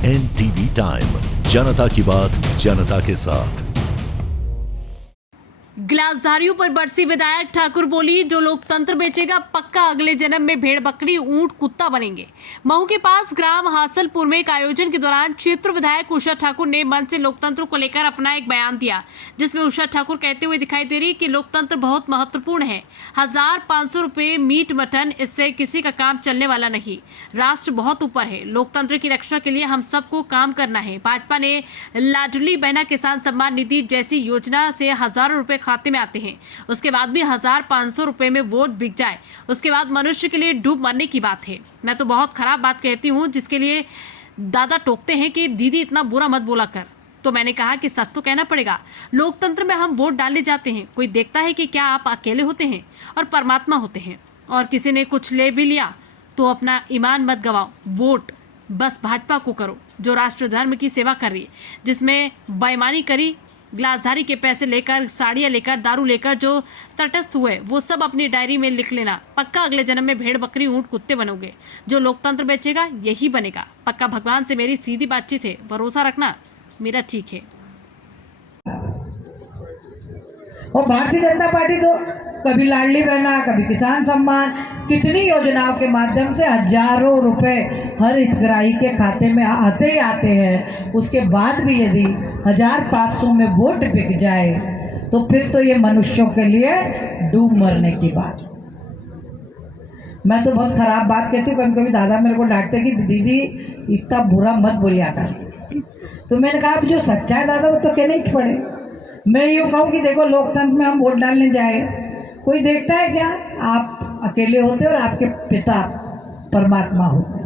NTV time, जनता की बात जनता के साथ। गिलासधारियों पर बरसी विधायक ठाकुर बोली, जो लोकतंत्र बेचेगा पक्का अगले जन्म में भेड़ बकरी ऊंट कुत्ता बनेंगे। महू के पास ग्राम हासलपुर में एक आयोजन के दौरान क्षेत्र विधायक उषा ठाकुर ने मंच से लोकतंत्र को लेकर अपना एक बयान दिया, जिसमें उषा ठाकुर कहते हुए दिखाई दे रही कि लोकतंत्र बहुत महत्वपूर्ण है। 1500 रुपए मीट मटन, इससे किसी का काम चलने वाला नहीं। राष्ट्र बहुत ऊपर है। लोकतंत्र की रक्षा के लिए हम सबको काम करना है। भाजपा ने लाडली बहना किसान सम्मान निधि जैसी योजना से हजारों रुपए खाते में आते हैं, उसके बाद भी 1500 रुपए में वोट बिक जाए, उसके बाद मनुष्य के लिए डूब मरने की बात है। मैं तो बहुत खराब बात कहती हूँ, जिसके लिए दादा टोकते हैं कि दीदी इतना बुरा मत बोला कर। तो मैंने कहा कि सच तो कहना पड़ेगा। लोकतंत्र में हम वोट डालने जाते हैं, कोई देखता है कि क्या आप अकेले होते हैं और परमात्मा होते हैं, और किसी ने कुछ ले भी लिया तो अपना ईमान मत गवाओ। वोट बस भाजपा को करो, जो राष्ट्र धर्म की सेवा कर रही है, जिसमें बेईमानी करी, गिलासधारी के पैसे लेकर, साड़ियाँ लेकर, दारू लेकर जो तटस्थ हुए, वो सब अपनी डायरी में लिख लेना। पक्का अगले जन्म में भेड़ बकरी ऊंट कुत्ते बनोगे। जो लोकतंत्र बेचेगा यही बनेगा। पक्का भगवान से मेरी सीधी बातचीत है, भरोसा रखना, मेरा ठीक है। और भारतीय जनता पार्टी तो कभी लाडली बहना, कभी किसान सम्मान, कितनी योजनाओं के माध्यम से हजारों रुपए हर हितग्राही के खाते में आते ही आते हैं। उसके बाद भी यदि 1500 में वोट बिक जाए तो फिर तो ये मनुष्यों के लिए डूब मरने की बात। मैं तो बहुत खराब बात कहती हूँ। कभी कभी दादा मेरे को डांटते कि दीदी इतना बुरा मत बोलिया कर। तो मैंने कहा अब जो सच्चा है दादा वो तो कहने ही पड़े। मैं यूँ कहूँ कि देखो, लोकतंत्र में हम वोट डालने जाए, कोई देखता है क्या? आप अकेले होते और आपके पिता परमात्मा होते,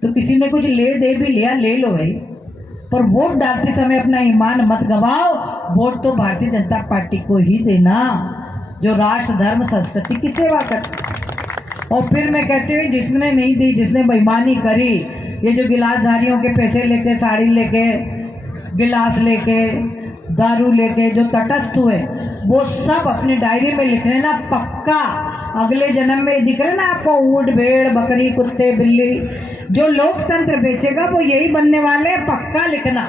तो किसी ने कुछ ले दे भी लिया, ले लो भाई, पर वोट डालते समय अपना ईमान मत गवाओ। वोट तो भारतीय जनता पार्टी को ही देना, जो राष्ट्र धर्म संस्कृति की सेवा करती। और फिर मैं कहती हूँ, जिसने नहीं दी, जिसने बेईमानी करी, ये जो गिलासधारियों के पैसे लेके, साड़ी लेके, गिलास लेके, दारू लेके जो तटस्थ हुए, वो सब अपनी डायरी में लिख लेना। पक्का अगले जन्म में दिख रहे ना आपको, ऊंट, भेड़, बकरी, कुत्ते, बिल्ली, जो लोकतंत्र बेचेगा वो यही बनने वाले हैं। पक्का लिखना।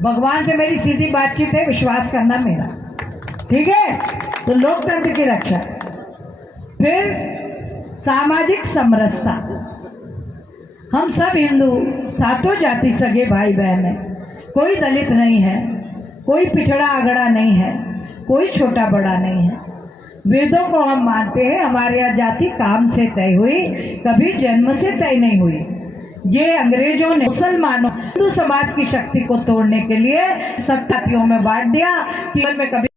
भगवान से मेरी सीधी बातचीत है, विश्वास करना मेरा, ठीक है? तो लोकतंत्र की रक्षा। फिर सामाजिक समरसता। हम सब हिंदू, सातों जाति सगे भाई बहन हैं। कोई दलित नहीं है, कोई पिछड़ा अगड़ा नहीं है, कोई छोटा बड़ा नहीं है। वेदों को हम मानते हैं। हमारे यहाँ जाति काम से तय हुई, कभी जन्म से तय नहीं हुई। ये अंग्रेजों ने मुसलमानों, हिंदू समाज की शक्ति को तोड़ने के लिए सब जातियों में बांट दिया। केवल में कभी